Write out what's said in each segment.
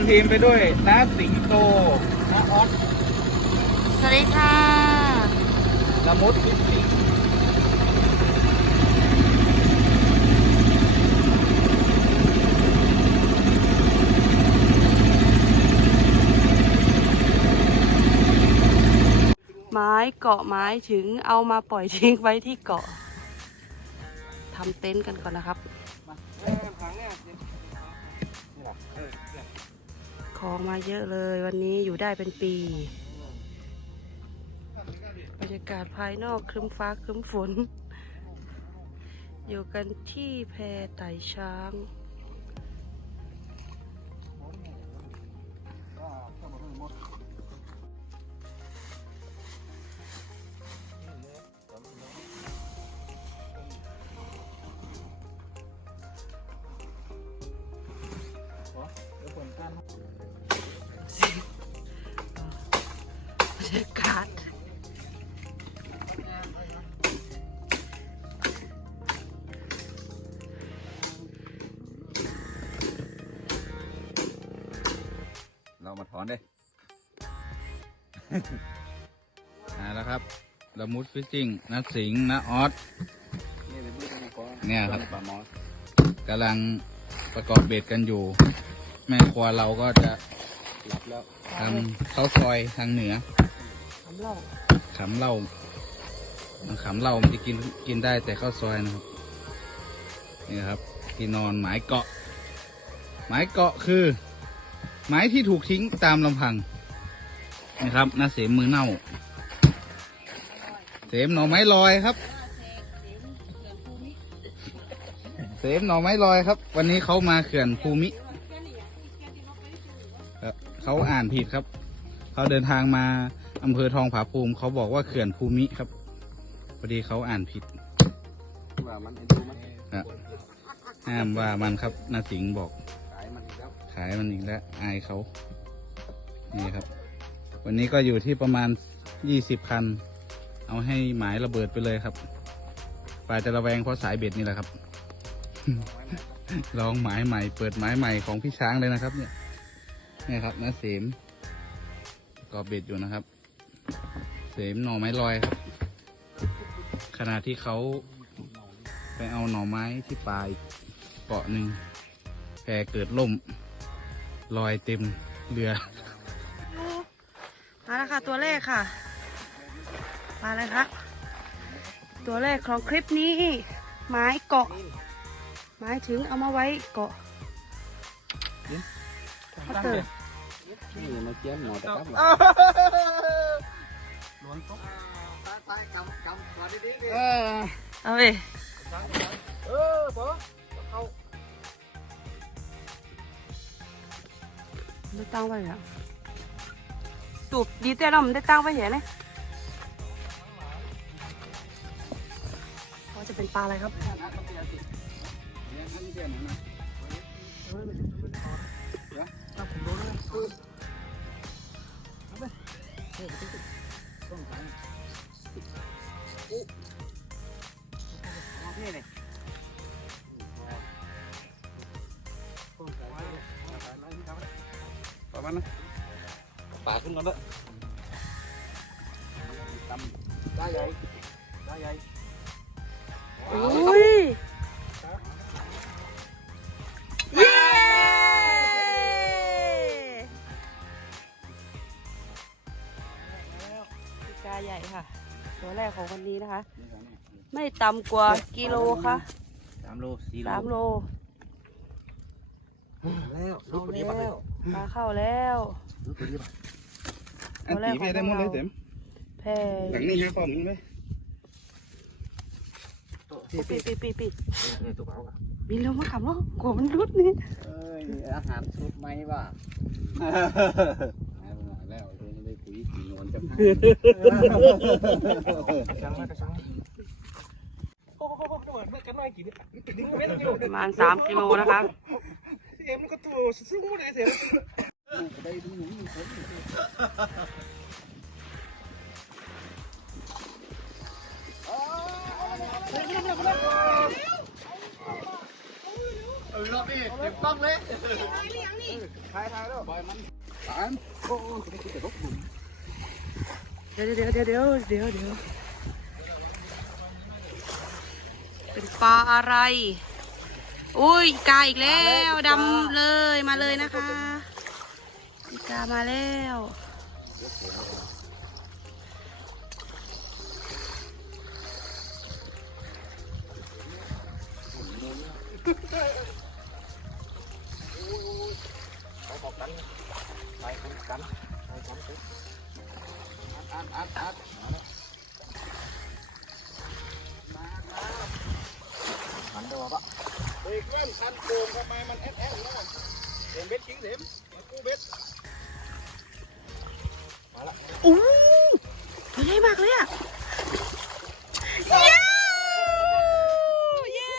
ำทีมไปด้วยน้าสิงโตน้าออสสวัสดีค่ะละมุดฟิชชิ่งไม้เกาะไม้ถึงเอามาปล่อยทิ้งไว้ที่เกาะทำเต็นท์กันก่อนนะครับ ของมาเยอะเลย วันนี้อยู่ได้เป็นปี บรรยากาศภายนอกครึ้มฟ้าครึ้มฝน อยู่กันที่แพไต่ช้าง อ่าแล้วครับละมุดฟิชชิ่งน้าสิงห์น้าออสเนี่ยครับกำลังประกอบเบ็ดกันอยู่ แม่ครัวเราก็จะหลับแล้วทำข้าวซอยทางเหนือทำเหล่าขำเหล้าขำเหล้ามันจะกินกินได้แต่ข้าวซอยนะครับนี่ครับ ที่นอนหมายเกาะ หมายเกาะคือ ไม้ที่ถูกทิ้งตามลำพัง นะครับหน้าเสมมือเน่า เสมหน่อไม้ลอยครับ เสมหน่อไม้ลอยครับ วันนี้เขามาเขื่อนภูมิครับเขาอ่านผิดครับ เขาเดินทางมาอำเภอทองผาภูมิ เขาบอกว่าเขื่อนภูมิครับพอดีเขาอ่านผิดว่ามันเอ็นดูมันนะห้ามว่ามันครับนาสิงห์บอก ขายมันอีกแล้วขายมันอีกแล้วอายเขา นี่ครับ วันนี้ก็อยู่ที่ประมาณยี่สิบคัน เอาให้หมายระเบิดไปเลยครับปลายจะระแวงเพราะสายเบ็ดนี่แหละครับ ลองหมายใหม่ เปิดหมายใหม่ของพี่ช้างเลยนะครับ เนี่ยนี่ครับนาเสมประกอบเบ็ดอยู่นะครับ เสมหน่อไม้ลอยครับ ขณะที่เขาไปเอาหน่อไม้ที่ปลายเกาะหนึ่งแพเกิดล่มลอยเต็มเรือมา แล้วค่ะ ตัวเลขค่ะ มาเลยครับตัวเลขของคลิปนี้ ไม้เกาะ หมายถึงเอามาไว้เกาะเขาเติมนี่มาเคี้ยนหมอแต่ครับเออเอาไปเออปอเขาได้ตั้งไว้แล้ว ตูดีแต่เราไม่ได้ตั้งไว้เห็นเลยว่าจะเป็นปลาอะไรครับปร ของวันนี้นะคะ ไม่ต่ำกว่ากิโลค่ะสามโลสี่โลสามโลแล้วลูกนี้แล้วปลาเข้าแล้วลูกนี้ป่ะอันตีไปได้หมดเลยเต็มแพ่หลังนี้ห้าข้อมึงเลยที่ปีปีปีปีนี่ตัวเขาอะบินเร็วมาขับเนาะกลัวมันรุดนี่เอ้ยอาหารสุดไหมวะแล้วได้ ปุ๋ยสีนวลจะพังช่างมากช่างโอ้โหเมื่อกันน่อยกี่นี่ดึงเม็ดอยู่ประมาณสามกิโลนะคะเอ็มก็ตัวซึ่งไม่ได้เสียได้ดูเอรอบนี้เต็มต้องเลยเลี้ยงนี่ถ่ายถ่ายแล้วบอยมันสามโอ้โหไม่คิดจะลบหลุม เดี๋ยวเดี๋ยวเดี๋ยวเดี๋ยวเดี๋ยวเดี๋ยวเป็นปลาอะไร อุ้ยอีกาอีกแล้วดำเลยมาเลยนะคะอีกามาแล้วเขาบอกกันไปกันกันไปกันไป อัดอัดอัดมาแล้วมาแล้วหันตัวปะเฮ้ยเพื่อนคันโกงทำไมมันแอดแอดแล้วเห็นเบ็ดทิ้งเสียมมากู้เบ็ดอู้ตัวใหญ่มากเลยอะเย้เย้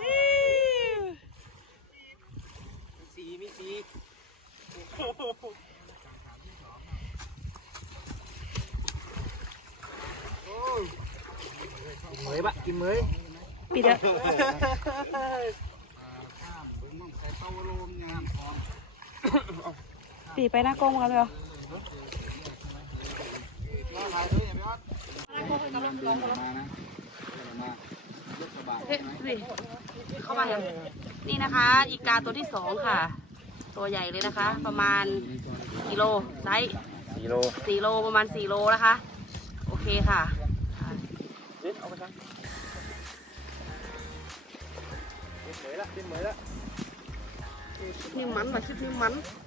เย้สีมีสี กินเมยปะกินเมยปีเดียวข้ามเบิ่งมั่งใส่เต้าโลมงามพร้อมปีไปหน้ากล้องกันเลยเหรอมาถ่ายด้วยอย่าไปวัดมานะมายกกระบะเฮ้ยสิเข้ามาอย่างนี่นะคะ อีกาตัวที่สองค่ะ ตัวใหญ่เลยนะคะ ประมาณกิโลไซส์กิโลสี่โลประมาณสี่โลนะคะ โอเคค่ะ อะเด็ดเอาไปซะเด็ด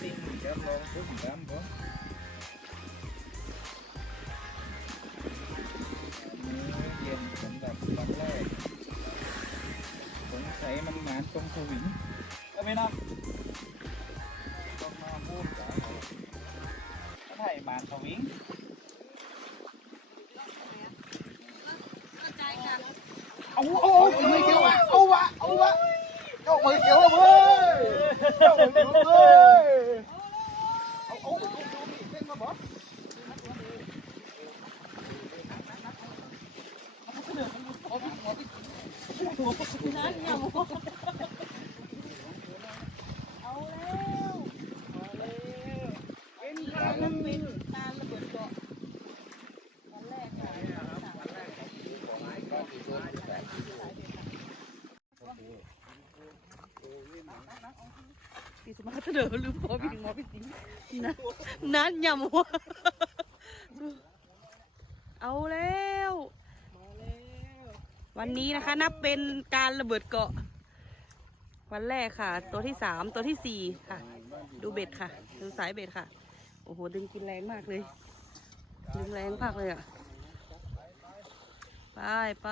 ติ้งเดี๋ยวลองพุ่งดำบ่มือเย็นสำหรับวันแรกสงสัยมันหมานตรงสวิงเอาไปนับ ปีสมาร์ทเด้อลืมพอพี่ถึงหมอพี่สิงนะนั้นยำหัวเอาแล้ว วันนี้นะคะนับเป็นการระเบิดเกาะ วันแรกค่ะ ตัวที่สามตัวที่สี่ค่ะ ดูเบ็ดค่ะ ดูสายเบ็ดค่ะ โอ้โห ดึงกินแรงมากเลย ดึงแรงมากเลยอะ ไปไป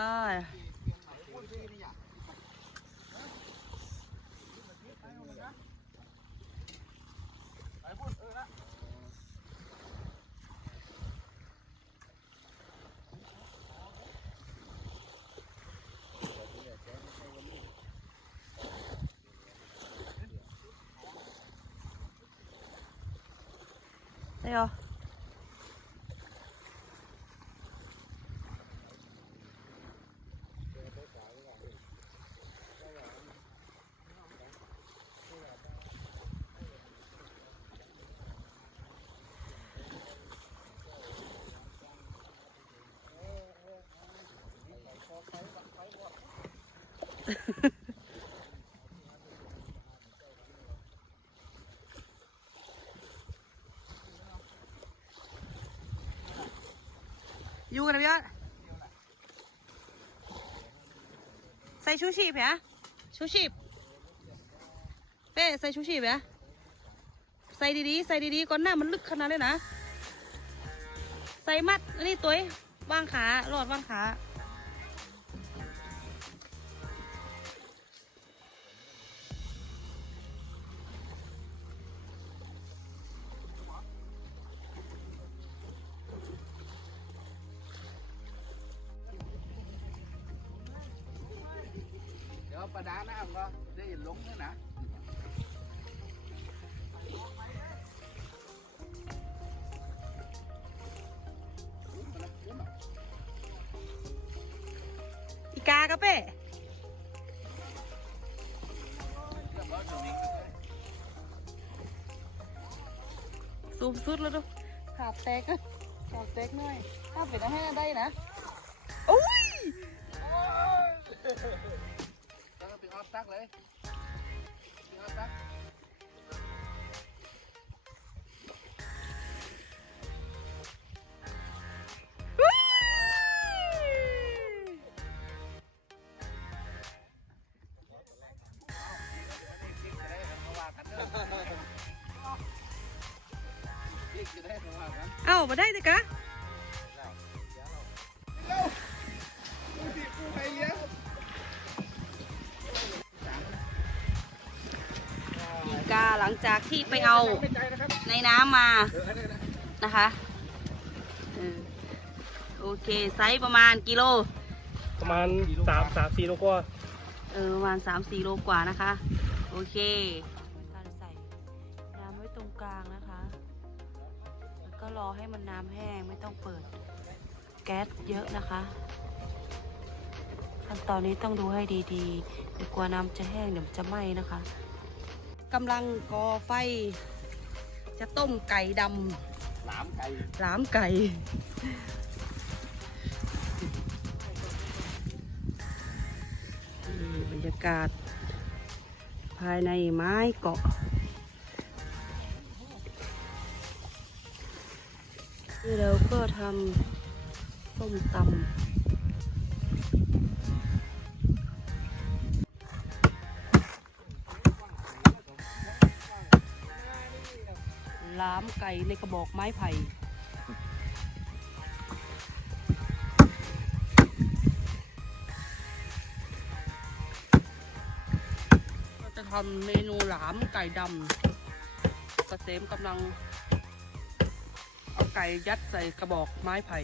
thấy không Ha ha ha. ออยู่กันนะพี่ยอดใส่ชูชีพเหรอชูชีพเป้ใส่ชูชีพเหรอใส่ดีๆ ใส่ดีๆ ก่อนหน้ามันลึกขนาดเลยนะ ใส่มัด อันนี้ตัววางขาหลอดวางขา สูบสุดแล้วดูขาดแตกอะขาดแตกหน่อยถ้าเป็นให้ได้นะโอ้ยแล้วก็ไปออฟตักเลยามาได้สิกะอีกาหลังจากที่ไปเอาในน้ำมานะคะเออโอเค ไซส์ประมาณกิโล ประมาณสามสามสี่โลกว่า เออ ประมาณสามสี่โลกว่านะคะ โอเค รอให้มันน้ำแห้งไม่ต้องเปิด แก๊สเยอะนะคะขั้นตอนนี้ต้องดูให้ดีๆเดี๋ยวกลัวน้ำจะแห้งเดี๋ยวมันจะไหม้นะคะกำลังก่อไฟ จะต้มไก่ดหลามไก่ำหลามไก่นี่บรรยากาศ ภายในไม้เกาะ นี่เราก็ทำส้มตำล้ามไก่ในกระบอกไม้ไผ่จะทำเมนูหลามไก่ดำกระเสมกำลัง ไก่ยัดใส่กระบอกไม้ไผ่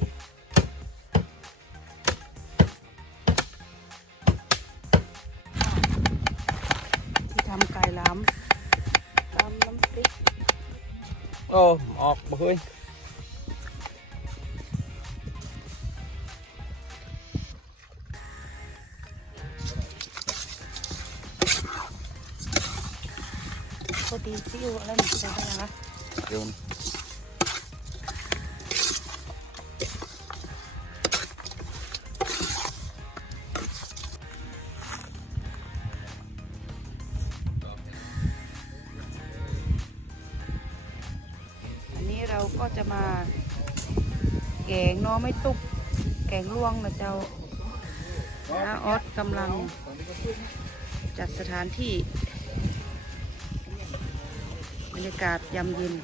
ที่ทำไก่หล้ำตำน้ำพริกโอ้ออกบ่เคยโคตีซิวอะไรหนึ่งใส่ได้นะคะโยนอัน ก็จะมาแกงหนอไม่ตุก แกงลวงนะเจ้าน้าออสกำลังจัดสถานที่บรรยากาศยามเย็น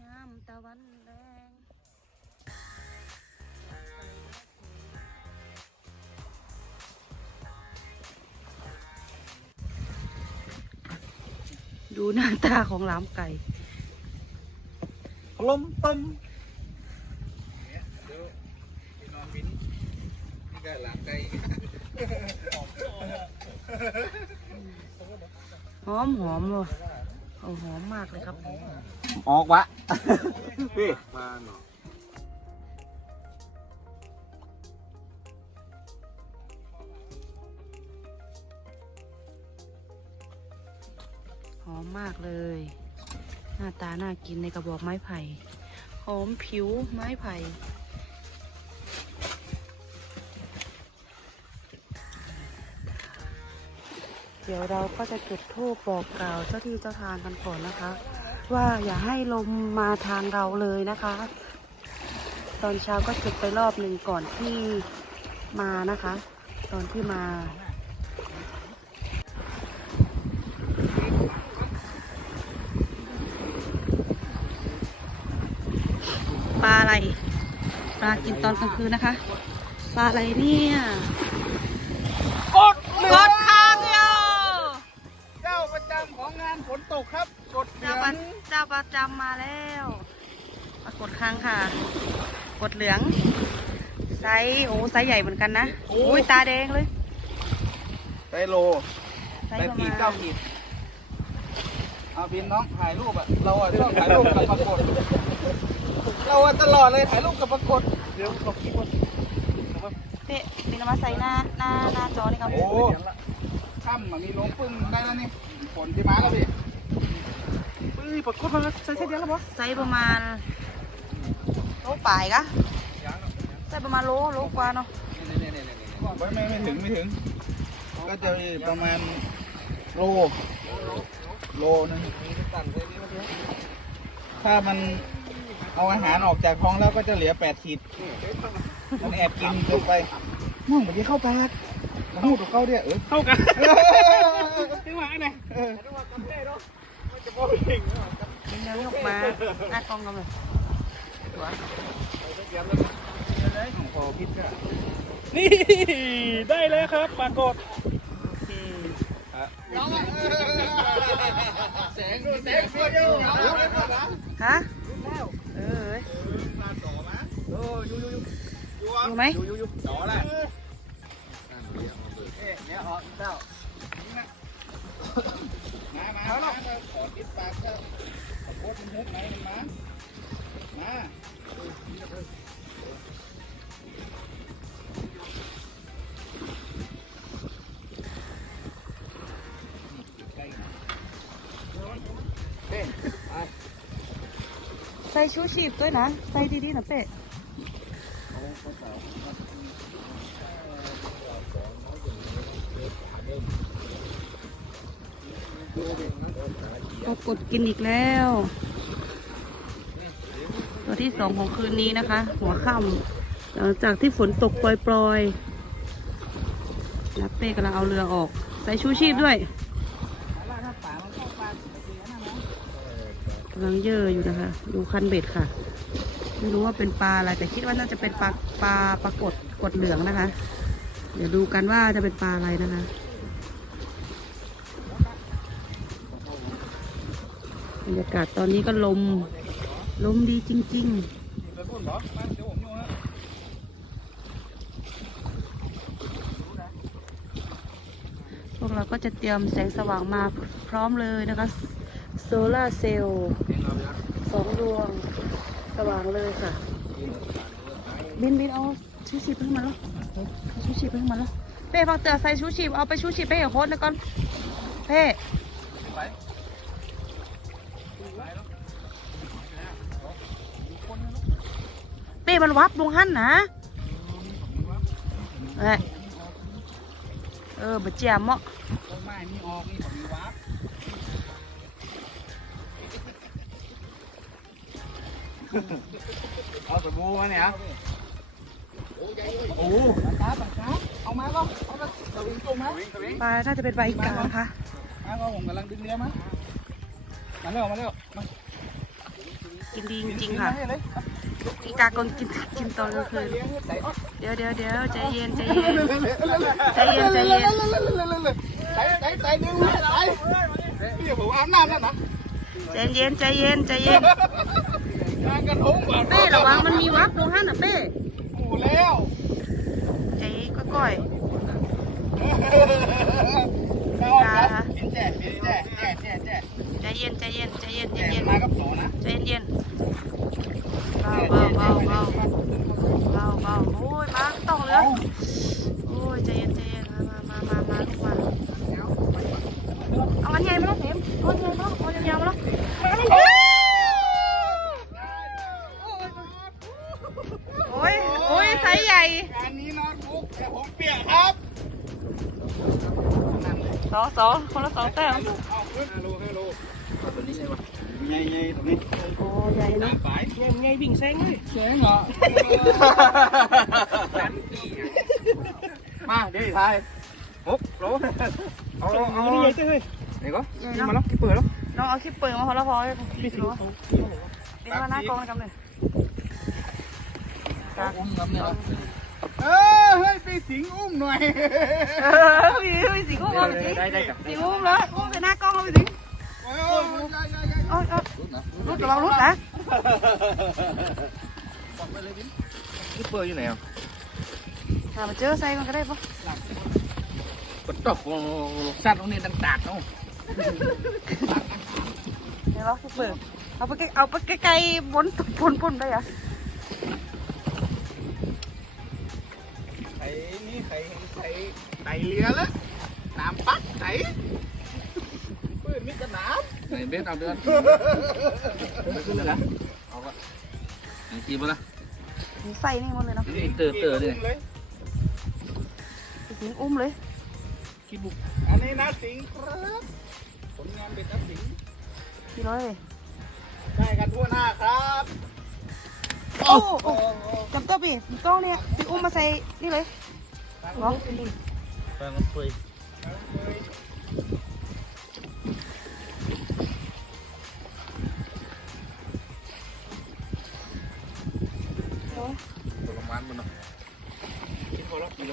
ยามตะวันแรงดูหน้าตาของหลามไก่ ลมต้มนอนบินนี่ก็หลามไก่หอมหอมเลยโอ้หอมมากเลยครับ ออกวะ พี่มาเนาะหอมมากเลย หน้าตาน่ากินในกระบอกไม้ไผ่หอมผิวไม้ไผ่เดี๋ยวเราก็จะจุดธูปบอกกล่าวเจ้าที่เจ้าทางกันก่อนนะคะ ว่าอย่าให้ลมมาทางเราเลยนะคะ ตอนเช้าก็จุดไปรอบหนึ่งก่อนที่มานะคะ ตอนที่มา ปลาอะไร ปลากินตอนกลางคืนนะคะ ปลาอะไรเนี่ยกดกดคางโยเจ้าประจำของงานฝนตกครับกดเหลืเจ้าอประงเจ้าประจำมาแล้วปรากฏคางค่ะ กดเหลือง ไซส์โอ้ไซส์ใหญ่เหมือนกันนะโอ้ยตาแดงเลยไซโลไซแปส์ดประขีดมาเก้าณขีดเอาบินน้องถ่ายรูปอะเราอะชอบถ่ายรูปกับปรากฏ เราอะตลอดเลยถ่ายรูปกับปรากฏเดี๋ยวขอคิดก่อนเป๊ะมีน้ำมาใส่หน้าหน้าหน้าจอนี่ครับโอ้ค่ำมันมีลงปึ้งได้แล้วนี่ฝนที่มาแล้วพี่เฮ้ยปรากฏมาใส่เส้นเดียวแล้วปะไซส์ประมาณโลป่ายกะไซส์ประมาณโลโลกว่าเนาะไม่ไม่ไม่ถึงไม่ถึง ก็จะประมาณโลโลนึงถ้ามัน เอาอาหารออกจากท้องแล้วก็จะเหลือแปดขีดมันแอบกินเกินไปม่วงเมื่อกี้เข้าปากมาหูดเข้าเดียเออเข้ากันถึงหวานไงเออดึงเร็วยกมาหน้ากล้องกันเลยตัวพอพิษก็นี่ได้แล้วครับปรากฏโอเคแสงดูแสงตัวเดียวฮะเออเอออยู่อยู่อยู่อยู่อยู่ไหมอยู่อยู่อยู่ต่อแหละเอ๊ะเนี่ยออกเจ้ามามามาขอติดปากเจ้าโคตรมันฮุบไหนมันมา มาใส่ชูชีพด้วยนะ ใส่ดีๆนะเป๊ะ ก็กดกินอีกแล้ว ตัวที่สองของคืนนี้นะคะ หัวค่ำหลังจากที่ฝนตกปล่อยๆนับเป้กำลังเอาเรือออก ใส่ชูชีพด้วยกำลังเย่ออยู่นะคะ ดูคันเบ็ดค่ะ ไม่รู้ว่าเป็นปลาอะไรแต่คิดว่าน่าจะเป็นปลา ปลาปลากดกดเหลืองนะคะ เดี๋ยวดูกันว่าจะเป็นปลาอะไรนะคะ บรรยากาศตอนนี้ก็ลม ลมดีจริง ๆพวกเราก็จะเตรียมแสงสว่างมาพร้อมเลยนะคะโซลาเซลล์สองดวงสว่างเลยค่ะ บินบินเอาชูชีพไปให้มันแล้วเอาชูชีพไปให้มันแล้วเป้ฟังเตือใส่ชูชีพเอาไปชูชีพไปให้โค้ดแล้วก่อนเป้เป้มันวับลงหันนะเอ้ยเออบะเจียมเมาะไม้นี่ออกนี่ผมมีวาร์ปเอาสบู่มาเนี่ย โอ้ปากกาปากกาเอามาก็เอามาสวิงจุ่มมาสวิงปลาน่าจะเป็นใบกานะคะมาก็ผมกำลังดึงเรือมามาเร็วมาเร็วมากินดีจริงๆค่ะให้เลยอีกากงกินกินตอนกลางคืนเลี้ยงให้ใส่อ๊อดเดี๋ยวเดี๋ยวเดี๋ยวใจเย็นใจเย็นใจเย็นใจเย็นใส่ใส่ใส่ดึงมาใส่พี่ผมอาบน้ำแล้วนะใจเย็นใจเย็นใจเย็นงานกระทงแบบเป้ระวังมันมีวับลงห้าน่ะเป้ หมูแล้วใจก้อยจ้าค่ะแจ๊ะแจ๊ะแจ๊ะแจ๊ะแจ๊ะๆใจเย็นใจเย็นใจเย็นใจแจ๊ะเย็นมากับโสนะใจเย็นเบาเบาเบาเบาเบาเบาโอ้ยมาต้องเลยโอ้ยใจเย็นใจเย็นมามามามาลูกมาเอาอันใหญ่มาแล้วเข็มเอาอันใหญ่มาแล้วเอายาวๆมาแล้วโอ้ยโอ้ยไซส์ใหญ่ งานนี้น อนฟุกแต่ผมเปียกครับสองสองคนละสองแต้มตัวนี้เลยวะใหญ่ๆตรงนี้โอ้ใหญ่เนาะไปไงไงวิ่งแซงเลยเสียงเหรอมาเดี๋ยวอีกทายหกโลเอาเอาเอานี่ไงเจ้ยไหนก็ใหญ่นี่เนาะมาแล้วกี่เปิดแล้วน้องเอาคลิปเปิดมาพอละพอเลยพี่สิงเนาะนี่มาหน้ากองกันเลยอุ้มกันเนี่ยเออ เฮ้ยไปสิงอุ้มหน่อยเออมีมีสีกุ้งเอาไปสิได้ได้กับสีกุ้งเลยกุ้งไปหน้ากล้องเอาไปสิโอ้ยโอ้ยโอ้ยใหญ่ใหญ่ใหญ่โอ้ยโอ้ยรุดนะรุดระวังรุดนะกี่เปิดอยู่ไหนอะหามาเจอใส่มันก็ได้ปะกดตกสัตว์ตรงนี้ต่างๆเนาะเดี๋ยวเราคลิปเปิดเอาไปใกล้เอาไปใกล้ๆบนบนบนได้อะ ไต่เรือแล้วน้ำปักไต่ปืนมิกระน้ำไหนเบสเอาเดือนขึ้นเลยนะเอาก็ไหนจีบละใส่นี่หมดเลยเนาะนี่เตอเตอร์นี่สีอุ้มเลยขี้บุกอันนี้นาสิงครับผลงานเป็นนาสิงกี่ร้อยเลยได้กันทั่วหน้าครับโอ้โอ้จำตัวปีต้องเนี่ยสีอุ้มมาใส่นี่เลยเหรอ แปลงมันคุยตัวประมาณมันเนาะกินพอแล้วกี่โล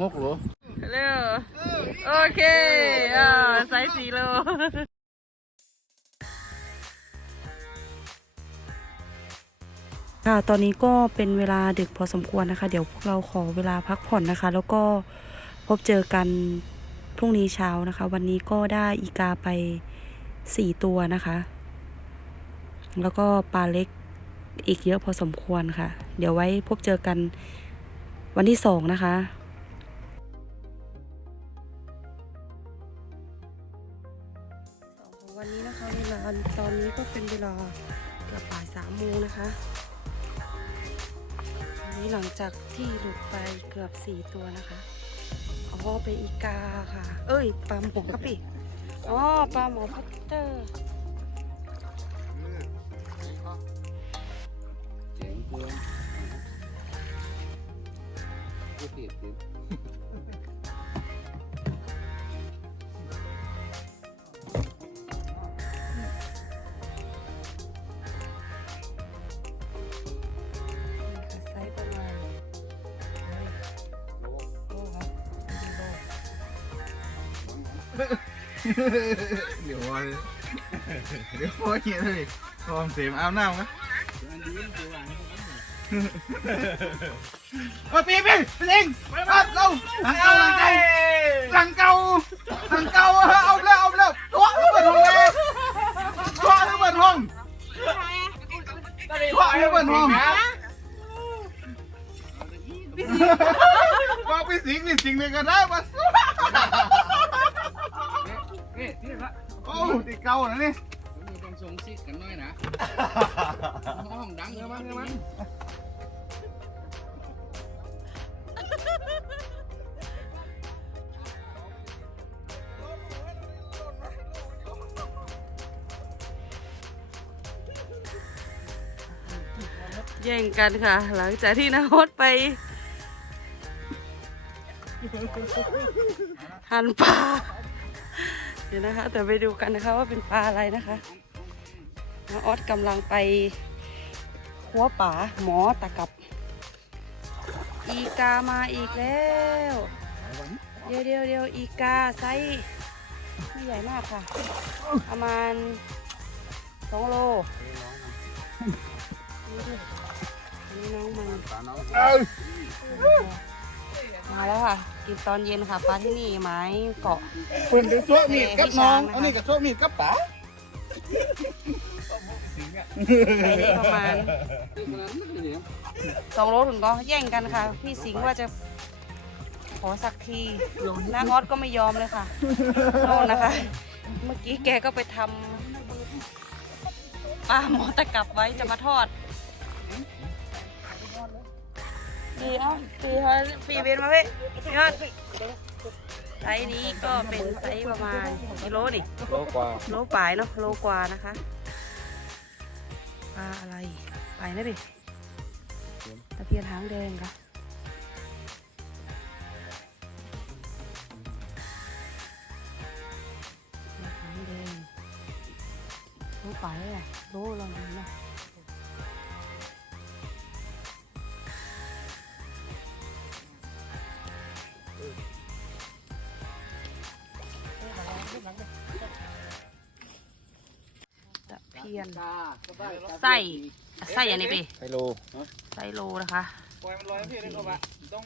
หกโลเร็วโอเคอ่าไซส์สี่โล ค่ะ ตอนนี้ก็เป็นเวลาดึกพอสมควรนะคะ เดี๋ยวพวกเราขอเวลาพักผ่อนนะคะ แล้วก็พบเจอกันพรุ่งนี้เช้านะคะ วันนี้ก็ได้อีกาไปสี่ตัวนะคะ แล้วก็ปลาเล็กอีกเยอะพอสมควรค่ะ เดี๋ยวไว้พบเจอกันวันที่สองนะคะของวันนี้นะคะเวลาตอนนี้ก็เป็นเวลาเกือบบ่ายสามโมงนะคะ นี้หลังจากที่หลุดไปเกือบสี่ตัวนะคะอ๋อเป็นอีกาค่ะ เอ้ยปลาหมอกระปิอ๋อปลาหมอพัตเตอร์เจ๋งเกินกูติด เดี๋ยววันเดี๋ยวพอเหี้ยเลยพร้อมเสียมอาบน้ำกันมาปีปีไปเองครับเราหลังเก่าหลังเก่าหลังเก่าหลังเก่าเอาแล้วเอาแล้วตัวให้เปิดห้องเลยตัวให้เปิดห้องตัวให้เปิดห้องบอกพี่สิงห์พี่สิงห์เลยก็ได้ แย่งกันค่ะ หลังจากที่นาฮดไป หันปลาเดี๋ยวนะคะแต่ไปดูกันนะคะว่าเป็นปลาอะไรนะคะน้าออสกำลังไปคัวป่าหมอตะกับ อีกามาอีกแล้ว เดี๋ยวเดี๋ยวเดี๋ยวอีกาไซส์ไม่ใหญ่มากค่ะ ประมาณสองโล นี่ดิอันนี้น้องมันมาแล้วค่ะ กินตอนเย็นค่ะปลาที่นี่ไม้เกาะเปิดด้วยโซ่มีดกับน้อง อันนี้กับโซ่มีดกับป๋าไปได้ประมาณสองโลถึงก็แย่งกันค่ะ พี่สิงห์ว่าจะขอสักทีน้าออสก็ไม่ยอมเลยค่ะโน่นนะคะ เมื่อกี้แกก็ไปทำปลาหมอตะกับไว้จะมาทอด ปีเอาปีเขาปีเบนมาเว้ยพี่ยอดไซส์นี้ก็เป็นไซส์ประมาณกิโลนี่โลกว่าโลปลายเนาะโลกว่านะคะปลาอะไรไปนะดิตะเพียนหางแดงค่ะตะเพียนหางแดงโลปลายอะโลลองดูนะ ยนไส้ไส้อันนี้ปีไฮโลไส้โลนะคะปล่อยมันลอยพี่เลยครับว่าต้อง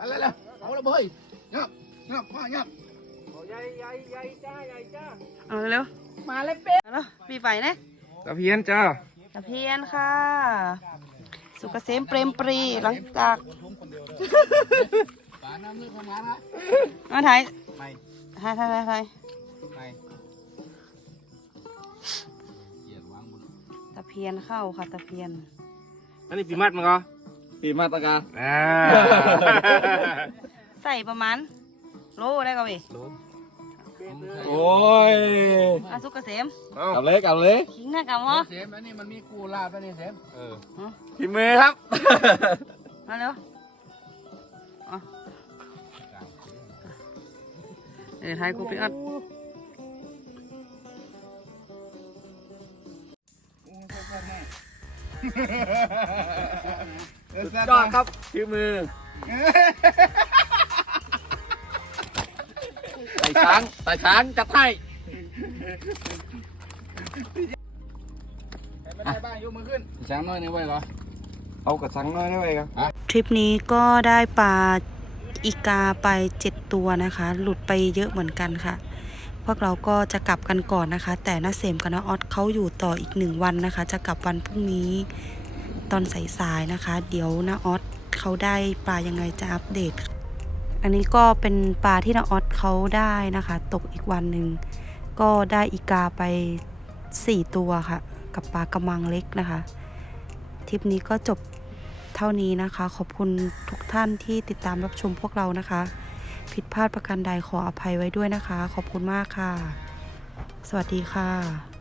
อะไรล่ะเอาละเบ้ยงับงับพ่องับใหญ่ใหญ่ใหญ่จ้าใหญ่จ้าเอาเร็วมาเลยเป็ดแล้วมีไฟนะตะเพียนจ้าตะเพียนค่ะ สุกเกษมเปรมปรีหลังจากปลาน้ำลึกของมันนะมาถ่ายไม่ถ่ายถ่ายถ่ายถ่ายไม่เหยี พียนเข้าค่ะตะเพียนอันนี้ปีมัดมั้งก็ปีมาตรการอ่าใส่ประมาณโลได้ก็ไปโอ้ยอะสุกเกษมกลับเลยกลับเลยขิงหน้ากับหมอเสมอันนี้มันมีกูลาบแล้วนี่เสมเออพี่มือครับมาเร็วอะเดี๋ยวถ่ายกูไปอัด ยอดครับพี่มือไต่ช้างไต่ช้างจัดให้ไม่ได้บ้างยกมือขึ้นช้างน้อยนี่ไว้เหรอเอากระสังน้อยได้ไหมครับทริปนี้ก็ได้ปลาอีกาไปเจ็ดตัวนะคะ หลุดไปเยอะเหมือนกันค่ะ พวกเราก็จะกลับกันก่อนนะคะ แต่น้าเสมกับน้าออสเขาอยู่ต่ออีกหนึ่งวันนะคะ จะกลับวันพรุ่งนี้ตอนสายๆนะคะ เดี๋ยวน้าออสเขาได้ปลายังไงจะอัปเดต อันนี้ก็เป็นปลาที่น้าออสเขาได้นะคะ ตกอีกวันหนึ่งก็ได้อีกาไปสี่ตัวค่ะ กับปลากระมังเล็กนะคะทริปนี้ก็จบเท่านี้นะคะ ขอบคุณทุกท่านที่ติดตามรับชมพวกเรานะคะ ผิดพลาดประการใดขออภัยไว้ด้วยนะคะ ขอบคุณมากค่ะ สวัสดีค่ะ